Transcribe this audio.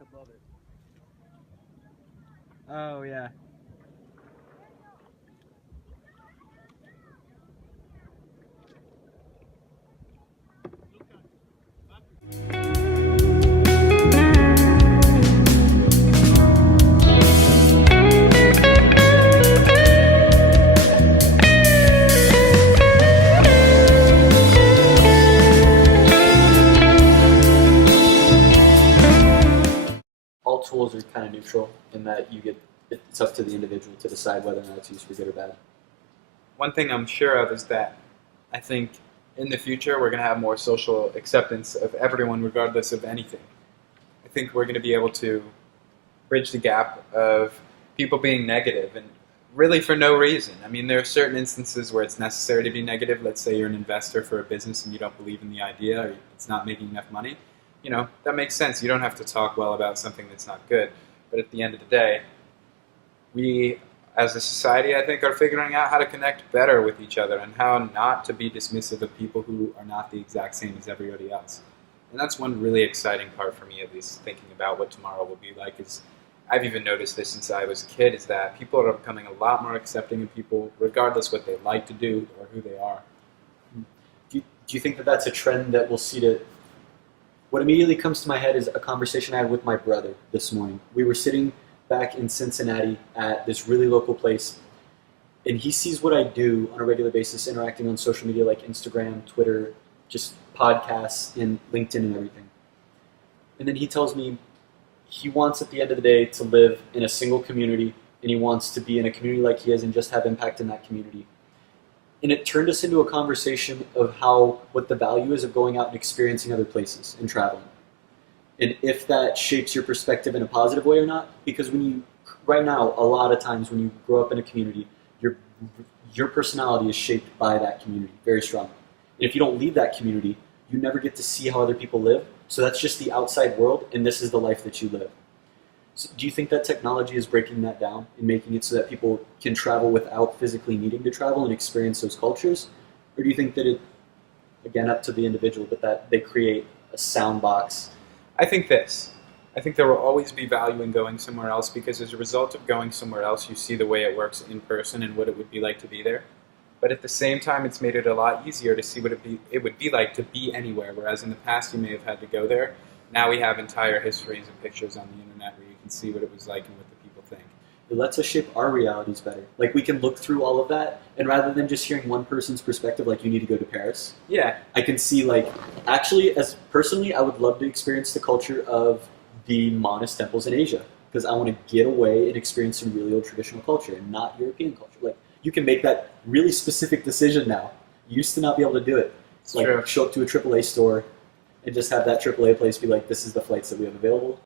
rock above it. Oh, yeah. All tools are kind of neutral in that it's up to the individual to decide whether or not it's used for good or bad. One thing I'm sure of is that I think in the future we're going to have more social acceptance of everyone regardless of anything. I think we're going to be able to bridge the gap of people being negative and really for no reason. I mean, there are certain instances where it's necessary to be negative. Let's say you're an investor for a business and you don't believe in the idea or it's not making enough money. You know, that makes sense. You don't have to talk well about something that's not good. But at the end of the day, we as a society, I think, are figuring out how to connect better with each other and how not to be dismissive of people who are not the exact same as everybody else. And that's one really exciting part for me, at least, thinking about what tomorrow will be like. Is I've even noticed this since I was a kid, is that people are becoming a lot more accepting of people, regardless what they like to do or who they are. Do you think that that's a trend that we'll see to... What immediately comes to my head is a conversation I had with my brother this morning. We were sitting back in Cincinnati at this really local place, and he sees what I do on a regular basis, interacting on social media like Instagram, Twitter, just podcasts, and LinkedIn and everything. And then he tells me he wants at the end of the day to live in a single community, and he wants to be in a community like he is and just have impact in that community. And it turned us into a conversation of what the value is of going out and experiencing other places and traveling. And if that shapes your perspective in a positive way or not, because right now, a lot of times when you grow up in a community, your personality is shaped by that community very strongly. And if you don't leave that community, you never get to see how other people live. So that's just the outside world, and this is the life that you live. So do you think that technology is breaking that down and making it so that people can travel without physically needing to travel and experience those cultures? Or do you think that it, again, up to the individual, but that they create a sound box? I think there will always be value in going somewhere else because as a result of going somewhere else, you see the way it works in person and what it would be like to be there. But at the same time, it's made it a lot easier to see what it would be like to be anywhere, whereas in the past you may have had to go there. Now we have entire histories and pictures on the internet where you can see what it was like and what the people think. It lets us shape our realities better. Like, we can look through all of that, and rather than just hearing one person's perspective, like, you need to go to Paris, Yeah. I can see, like, actually, as personally, I would love to experience the culture of the Monist temples in Asia, because I want to get away and experience some really old traditional culture and not European culture. Like, you can make that really specific decision now. You used to not be able to do it. It's Like, true. show up to a AAA store and just have that AAA place be like, this is the flights that we have available.